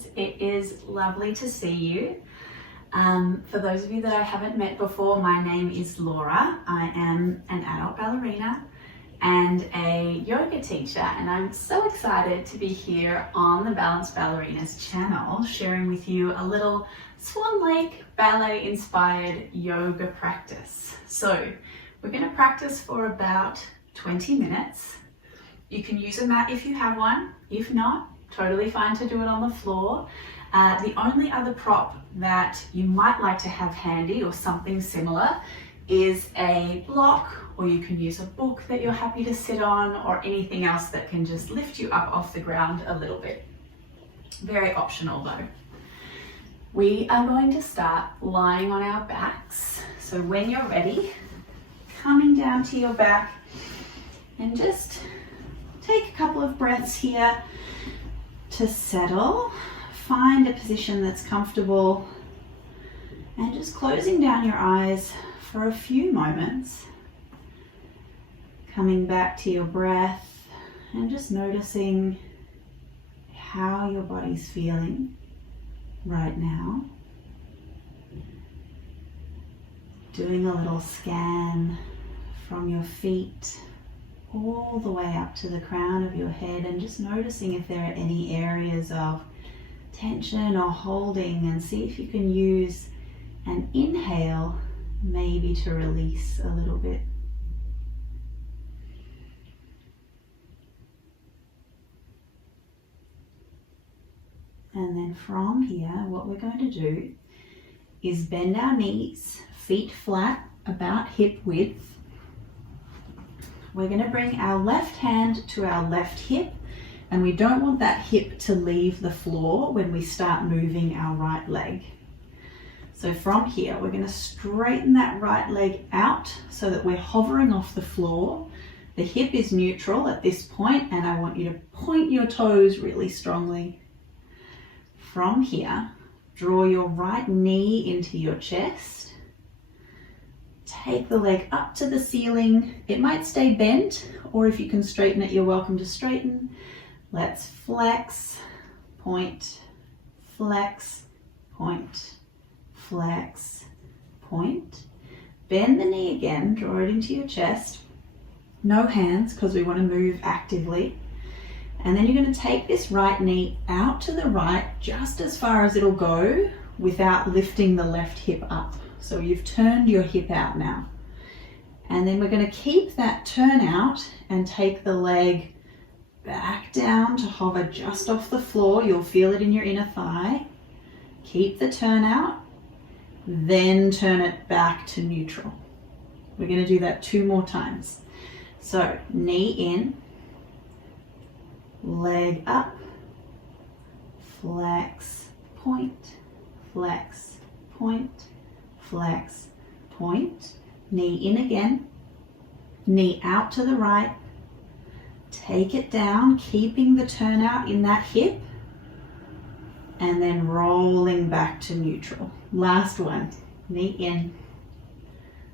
Ballerinas. It is lovely to see you. For those of you that I haven't met before, my name is Laura. I am an adult ballerina and a yoga teacher, and I'm so excited to be here on the Balanced Ballerinas channel, sharing with you a little Swan Lake ballet inspired yoga practice. So we're going to practice for about 20 minutes. You can use a mat if you have one. If not, totally fine to do it on the floor. The only other prop that you might like to have handy or something similar is a block, or you can use a book that you're happy to sit on, or anything else that can just lift you up off the ground a little bit. Very optional though. We are going to start lying on our backs. So when you're ready, coming down to your back, and just take a couple of breaths here to settle. Find a position that's comfortable and just closing down your eyes for a few moments. Coming back to your breath and just noticing how your body's feeling right now. Doing a little scan from your feet all the way up to the crown of your head, and just noticing if there are any areas of tension or holding, and see if you can use an inhale maybe to release a little bit. And then from here, what we're going to do is bend our knees, feet flat, about hip width. We're going to bring our left hand to our left hip, and we don't want that hip to leave the floor when we start moving our right leg. So from here, we're going to straighten that right leg out so that we're hovering off the floor. The hip is neutral at this point, and I want you to point your toes really strongly. From here, draw your right knee into your chest. Take the leg up to the ceiling. It might stay bent, or if you can straighten it, you're welcome to straighten. Let's flex, point, flex, point, flex, point. Bend the knee again, draw it into your chest. No hands, because we want to move actively. And then you're going to take this right knee out to the right, just as far as it'll go without lifting the left hip up. So you've turned your hip out now. And then we're going to keep that turn out and take the leg back down to hover just off the floor. You'll feel it in your inner thigh. Keep the turn out, then turn it back to neutral. We're going to do that 2 more times. So knee in, leg up, flex, point, flex, point, flex, point. Knee in again, knee out to the right, take it down, keeping the turnout in that hip, and then rolling back to neutral. Last one, knee in,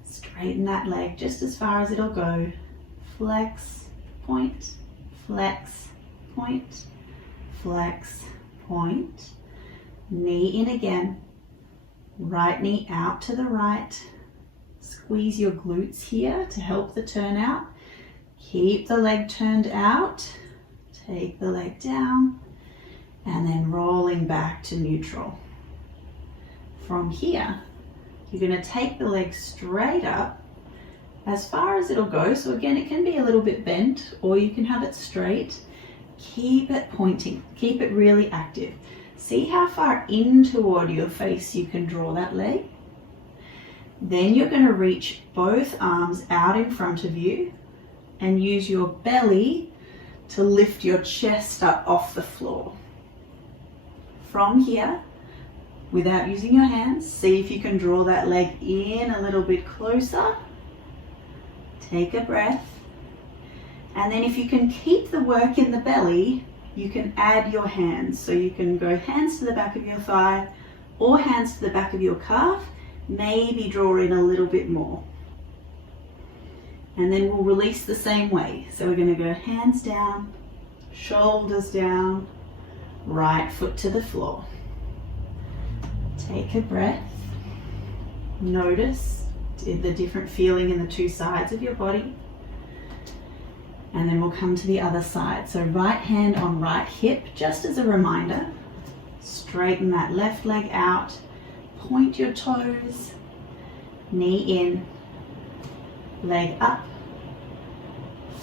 straighten that leg just as far as it'll go, flex, point, flex, point, flex, point. Knee in again, right knee out to the right. Squeeze your glutes here to help the turnout. Keep the leg turned out, take the leg down, and then rolling back to neutral. From here, you're going to take the leg straight up as far as it'll go. So again, it can be a little bit bent, or you can have it straight. Keep it pointing, keep it really active. See how far in toward your face you can draw that leg. Then you're going to reach both arms out in front of you and use your belly to lift your chest up off the floor. From here, without using your hands, see if you can draw that leg in a little bit closer. Take a breath. And then if you can keep the work in the belly, you can add your hands. So you can go hands to the back of your thigh or hands to the back of your calf. Maybe draw in a little bit more. And then we'll release the same way. So we're going to go hands down, shoulders down, right foot to the floor. Take a breath. Notice the different feeling in the two sides of your body. And then we'll come to the other side. So right hand on right hip, just as a reminder. Straighten that left leg out. Point your toes. Knee in. Leg up.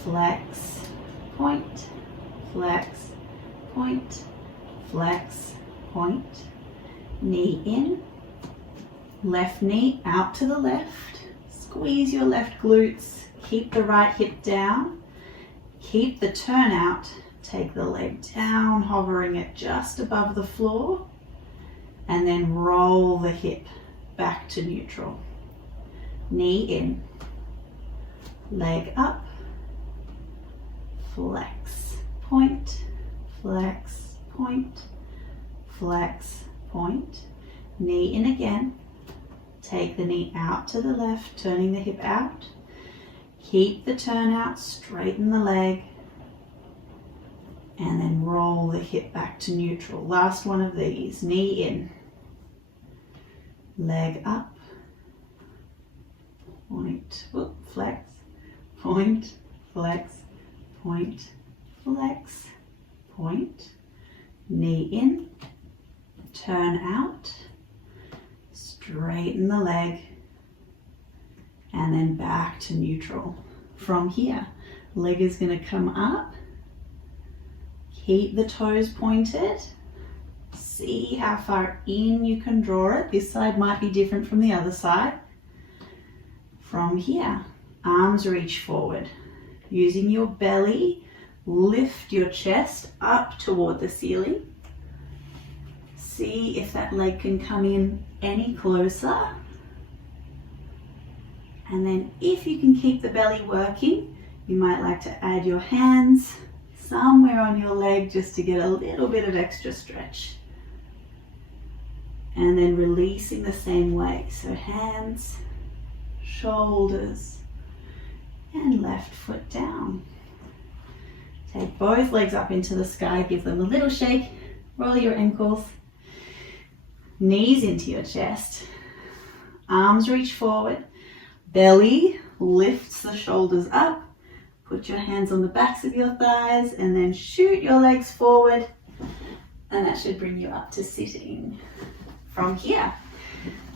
Flex. Point. Flex. Point. Flex. Point. Knee in. Left knee out to the left. Squeeze your left glutes. Keep the right hip down. Keep the turn out. Take the leg down, hovering it just above the floor. And then roll the hip back to neutral. Knee in. Leg up. Flex. Point. Flex. Point. Flex. Point. Knee in again. Take the knee out to the left, turning the hip out. Keep the turn out, straighten the leg, and then roll the hip back to neutral. Last one of these, knee in, leg up, point, flex, point, flex, point, flex, point, knee in, turn out, straighten the leg, and then back to neutral. From here, leg is going to come up. Keep the toes pointed. See how far in you can draw it. This side might be different from the other side. From here, arms reach forward. Using your belly, lift your chest up toward the ceiling. See if that leg can come in any closer. And then if you can keep the belly working, you might like to add your hands somewhere on your leg just to get a little bit of extra stretch. And then releasing the same way. So hands, shoulders, and left foot down. Take both legs up into the sky, give them a little shake, roll your ankles, knees into your chest, arms reach forward. Belly lifts the shoulders up. Put your hands on the backs of your thighs and then shoot your legs forward. And that should bring you up to sitting. From here,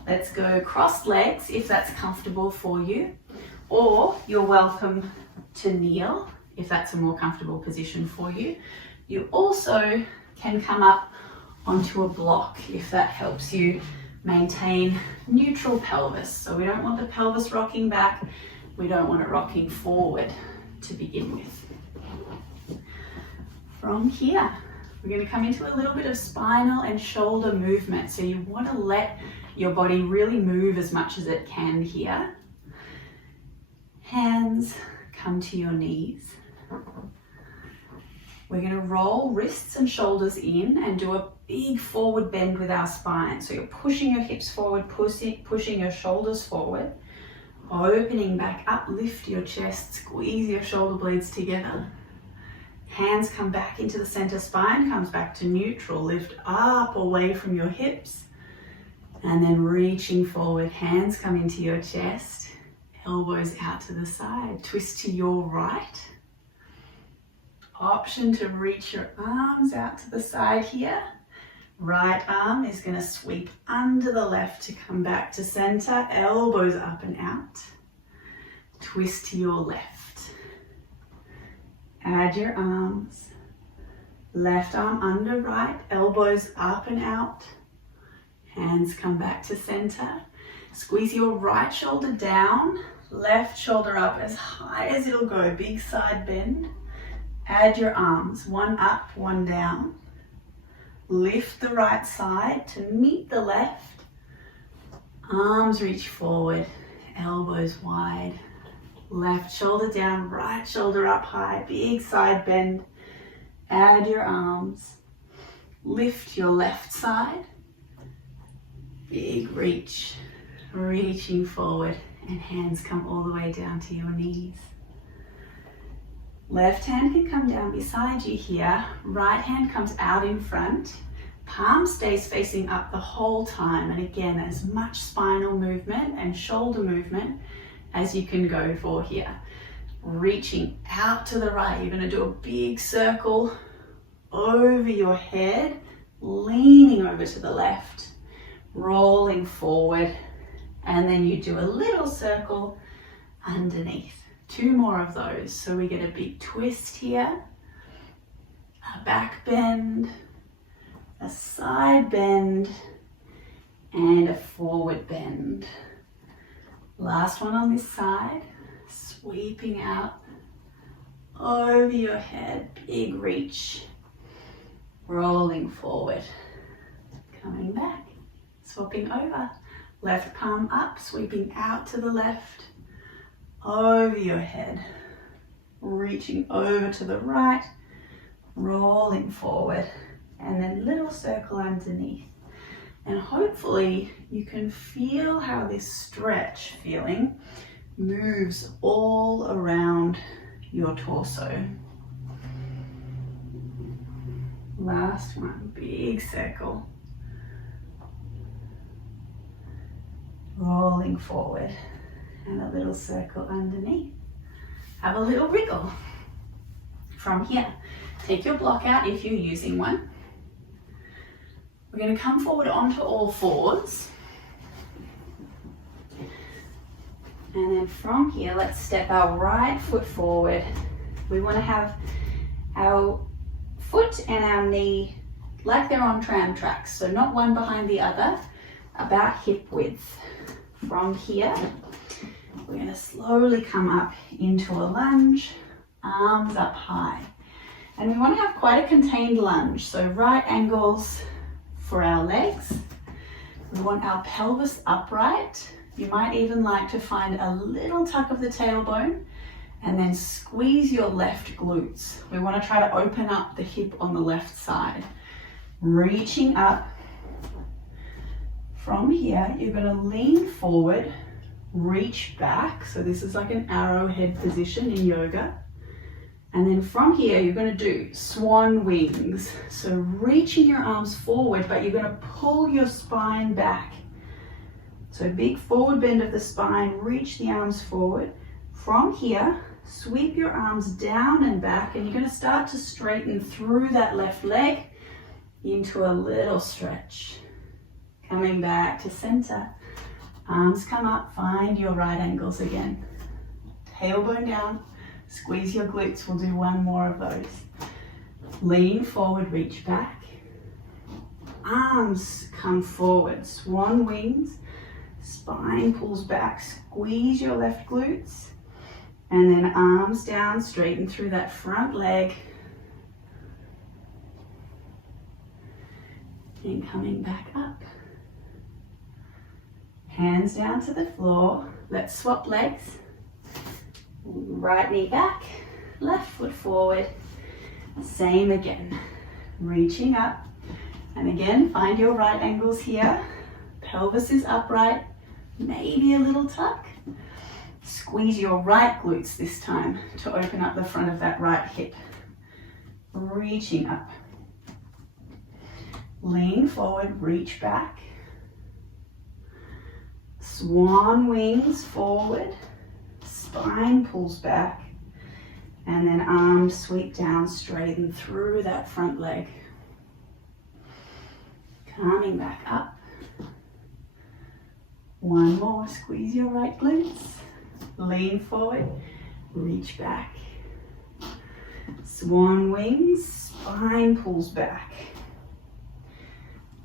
let's go crossed legs if that's comfortable for you. Or you're welcome to kneel if that's a more comfortable position for you. You also can come up onto a block if that helps you maintain neutral pelvis. So we don't want the pelvis rocking back. We don't want it rocking forward to begin with. From here, we're going to come into a little bit of spinal and shoulder movement. So you want to let your body really move as much as it can here. Hands come to your knees. We're going to roll wrists and shoulders in and do a big forward bend with our spine. So you're pushing your hips forward, pushing your shoulders forward, opening back up, lift your chest, squeeze your shoulder blades together. Hands come back into the center, spine comes back to neutral, lift up away from your hips, and then reaching forward, hands come into your chest, elbows out to the side, twist to your right. Option to reach your arms out to the side here. Right arm is going to sweep under the left to come back to center, elbows up and out. Twist to your left. Add your arms. Left arm under right, elbows up and out. Hands come back to center. Squeeze your right shoulder down, left shoulder up as high as it'll go, big side bend. Add your arms, one up, one down. Lift the right side to meet the left. Arms reach forward, elbows wide. Left shoulder down, right shoulder up high, big side bend. Add your arms. Lift your left side. Big reach, reaching forward, and hands come all the way down to your knees. Left hand can come down beside you here. Right hand comes out in front. Palm stays facing up the whole time. And again, as much spinal movement and shoulder movement as you can go for here. Reaching out to the right. You're going to do a big circle over your head, leaning over to the left, rolling forward, and then you do a little circle underneath. 2 more of those. So we get a big twist here, a back bend, a side bend, and a forward bend. Last one on this side, sweeping out over your head, big reach, rolling forward, coming back, swapping over, left palm up, sweeping out to the left, over your head, reaching over to the right, rolling forward, and then little circle underneath. And hopefully you can feel how this stretch feeling moves all around your torso. Last one, big circle, rolling forward, and a little circle underneath. Have a little wriggle. From here, take your block out if you're using one. We're going to come forward onto all fours. And then from here, let's step our right foot forward. We want to have our foot and our knee like they're on tram tracks, so not one behind the other, about hip width. From here, we're going to slowly come up into a lunge, arms up high. And we want to have quite a contained lunge, so right angles for our legs. We want our pelvis upright. You might even like to find a little tuck of the tailbone and then squeeze your left glutes. We want to try to open up the hip on the left side. Reaching up. From here, you're going to lean forward, reach back. So this is like an arrowhead position in yoga. And then from here, you're going to do swan wings. So reaching your arms forward, but you're going to pull your spine back. So big forward bend of the spine, reach the arms forward. From here, sweep your arms down and back, and you're going to start to straighten through that left leg into a little stretch. Coming back to center. Arms come up, find your right angles again. Tailbone down, squeeze your glutes. We'll do one more of those. Lean forward, reach back. Arms come forward, swan wings. Spine pulls back, squeeze your left glutes. And then arms down, straighten through that front leg. And coming back up. Hands down to the floor. Let's swap legs. Right knee back, left foot forward. Same again. Reaching up. And again, find your right angles here. Pelvis is upright, maybe a little tuck. Squeeze your right glutes this time to open up the front of that right hip. Reaching up. Lean forward, reach back. Swan wings forward, spine pulls back, and then arms sweep down, straighten through that front leg. Coming back up. One more, squeeze your right glutes, lean forward, reach back. Swan wings, spine pulls back.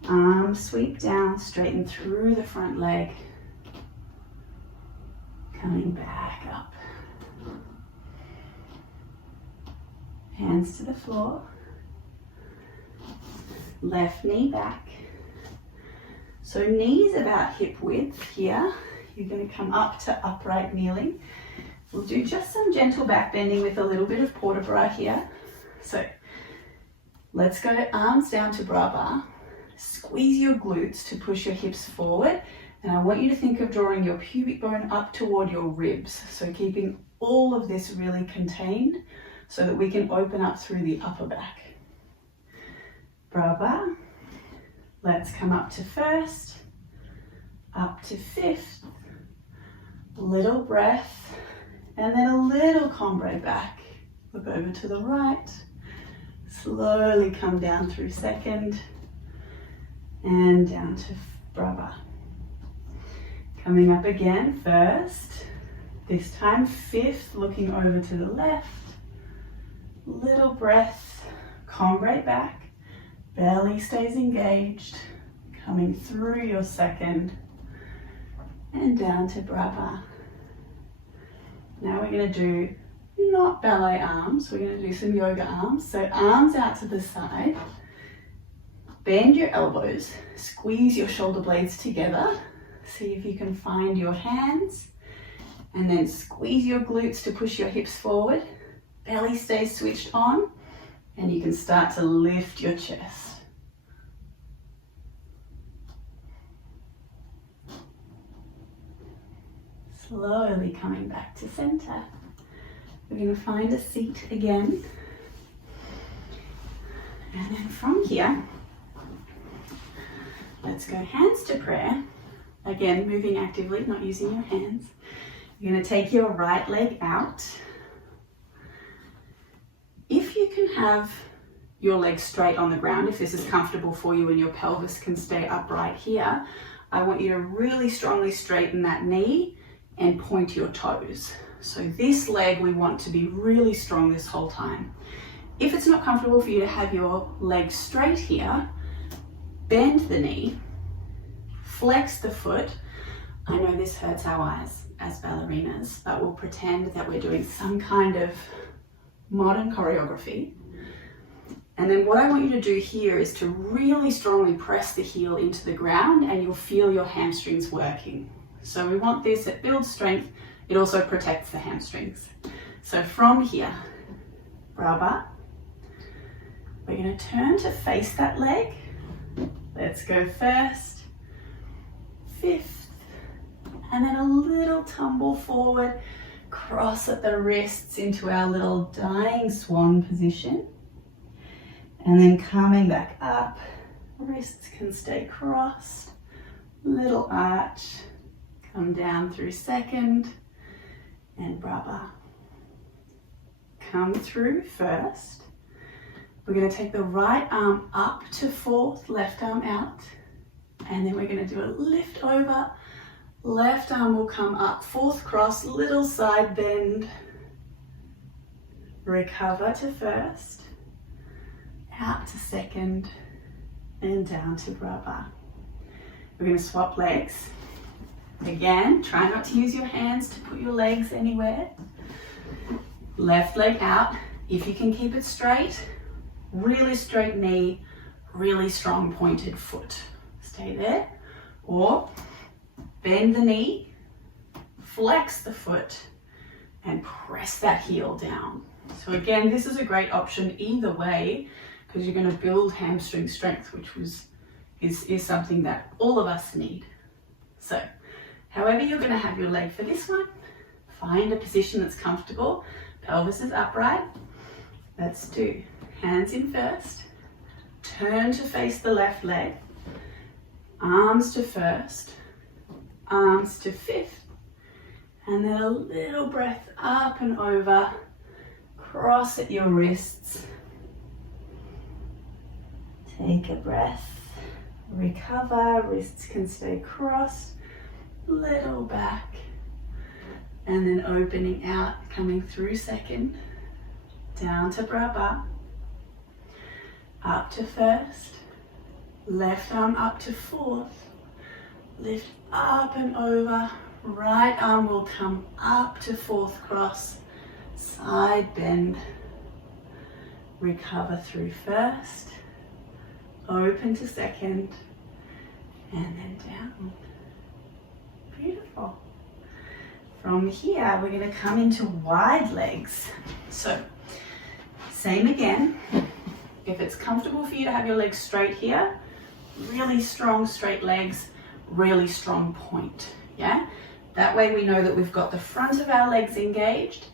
Arms sweep down, straighten through the front leg. Coming back up. Hands to the floor. Left knee back. So knees about hip width here. You're going to come up to upright kneeling. We'll do just some gentle back bending with a little bit of port de bras here. So let's go arms down to bra bar. Squeeze your glutes to push your hips forward. And I want you to think of drawing your pubic bone up toward your ribs. So keeping all of this really contained so that we can open up through the upper back. Brava. Let's come up to first, up to fifth, little breath, and then a little combre back. Look over to the right, slowly come down through second, and down to brava. Coming up again, first, this time fifth, looking over to the left, little breath, combre back, belly stays engaged, coming through your second, and down to brava. Now we're going to do not ballet arms, we're going to do some yoga arms. So arms out to the side, bend your elbows, squeeze your shoulder blades together, see if you can find your hands, and then squeeze your glutes to push your hips forward, belly stays switched on, and you can start to lift your chest. Slowly coming back to center. We're going to find a seat again. And then from here, let's go hands to prayer. Again, moving actively, not using your hands. You're going to take your right leg out. If you can have your legs straight on the ground, if this is comfortable for you and your pelvis can stay upright here, I want you to really strongly straighten that knee and point your toes. So this leg we want to be really strong this whole time. If it's not comfortable for you to have your legs straight here, bend the knee, flex the foot. I know this hurts our eyes as ballerinas, but we'll pretend that we're doing some kind of modern choreography. And then what I want you to do here is to really strongly press the heel into the ground, and you'll feel your hamstrings working. So we want this, it builds strength, it also protects the hamstrings. So from here, brava, we're going to turn to face that leg. Let's go first, fifth, and then a little tumble forward, cross at the wrists into our little dying swan position. And then coming back up, wrists can stay crossed, little arch, come down through second, and brava. Come through first. We're going to take the right arm up to fourth, left arm out, and then we're going to do a lift over. Left arm will come up, fourth cross, little side bend. Recover to first, out to second, and down to brava. We're going to swap legs. Again, try not to use your hands to put your legs anywhere. Left leg out. If you can keep it straight, really straight knee, really strong pointed foot. Stay there. Or bend the knee, flex the foot, and press that heel down. So again, this is a great option either way, because you're going to build hamstring strength, which is something that all of us need. So however you're going to have your leg for this one, find a position that's comfortable. Pelvis is upright. Let's do hands in first, turn to face the left leg, arms to first, arms to fifth, and then a little breath up and over, cross at your wrists. Take a breath, recover, wrists can stay crossed, little back, and then opening out, coming through second, down to brava, up to first, left arm up to fourth, lift up and over, right arm will come up to fourth cross, side bend, recover through first, open to second, and then down. Beautiful. From here, we're going to come into wide legs. So, same again. If it's comfortable for you to have your legs straight here, really strong straight legs, really strong point. Yeah? That way we know that we've got the front of our legs engaged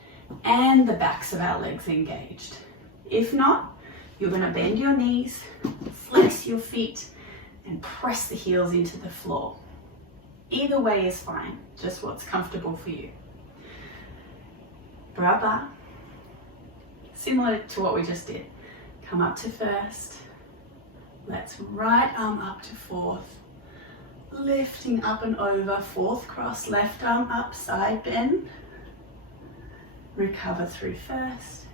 and the backs of our legs engaged. If not, you're going to bend your knees, flex your feet, and press the heels into the floor. Either way is fine, just what's comfortable for you. Bra bar, similar to what we just did. Come up to first. Let's right arm up to fourth. Lifting up and over, fourth cross, left arm up, side bend. Recover through first.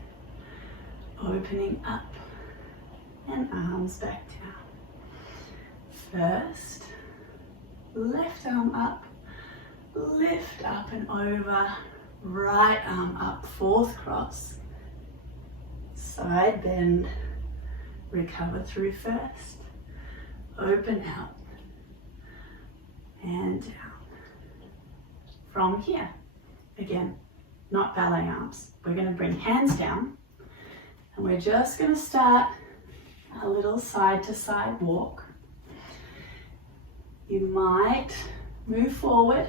Opening up and arms back down. First, left arm up, lift up and over, right arm up, fourth cross, side bend, recover through first, open out and down. From here, again, not ballet arms, we're going to bring hands down and we're just going to start a little side to side walk. You might move forward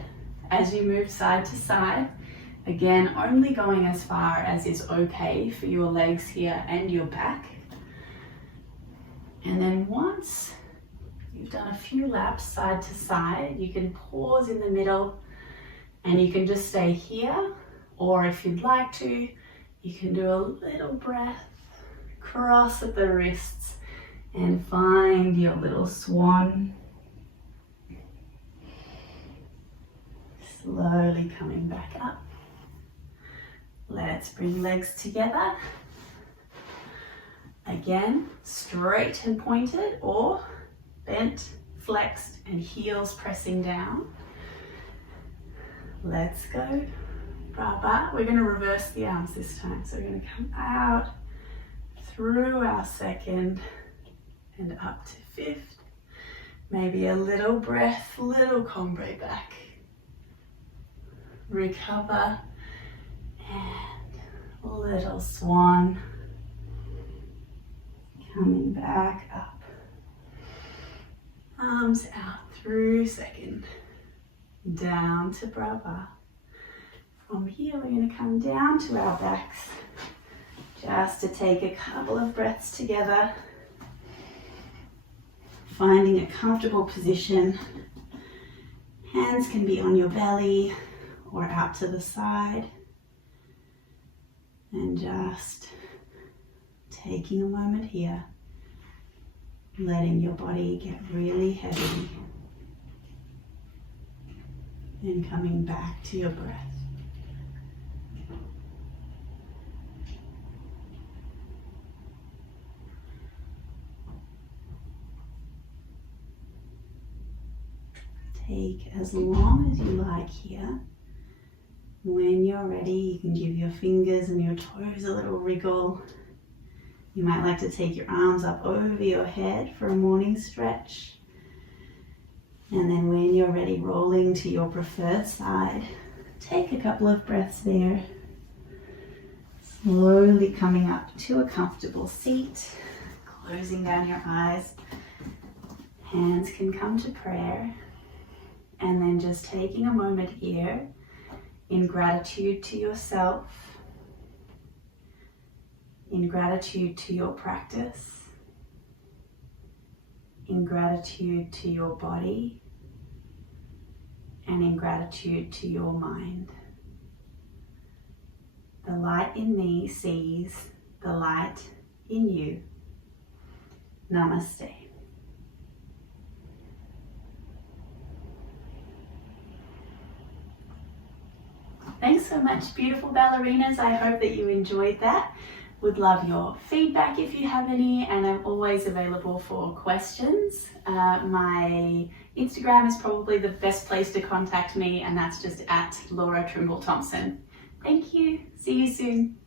as you move side to side. Again, only going as far as is okay for your legs here and your back. And then once you've done a few laps side to side, you can pause in the middle and you can just stay here, or if you'd like to, you can do a little breath, cross at the wrists and find your little swan. Slowly coming back up. Let's bring legs together. Again, straight and pointed or bent, flexed, and heels pressing down. Let's go. Bra bar. We're going to reverse the arms this time. So we're going to come out through our second and up to fifth. Maybe a little breath, little combre back. Recover and little swan. Coming back up. Arms out through second. Down to bra bar. From here we're going to come down to our backs. Just to take a couple of breaths together. Finding a comfortable position. Hands can be on your belly or out to the side. And just taking a moment here, letting your body get really heavy and coming back to your breath. Take as long as you like here. When you're ready, you can give your fingers and your toes a little wriggle. You might like to take your arms up over your head for a morning stretch. And then when you're ready, rolling to your preferred side, take a couple of breaths there. Slowly coming up to a comfortable seat, closing down your eyes. Hands can come to prayer. And then just taking a moment here in gratitude to yourself, in gratitude to your practice, in gratitude to your body, and in gratitude to your mind. The light in me sees the light in you. Namaste. Thanks so much, beautiful ballerinas. I hope that you enjoyed that. Would love your feedback if you have any, and I'm always available for questions. My Instagram is probably the best place to contact me, and that's just at Laura Trimble-Thompson. Thank you. See you soon.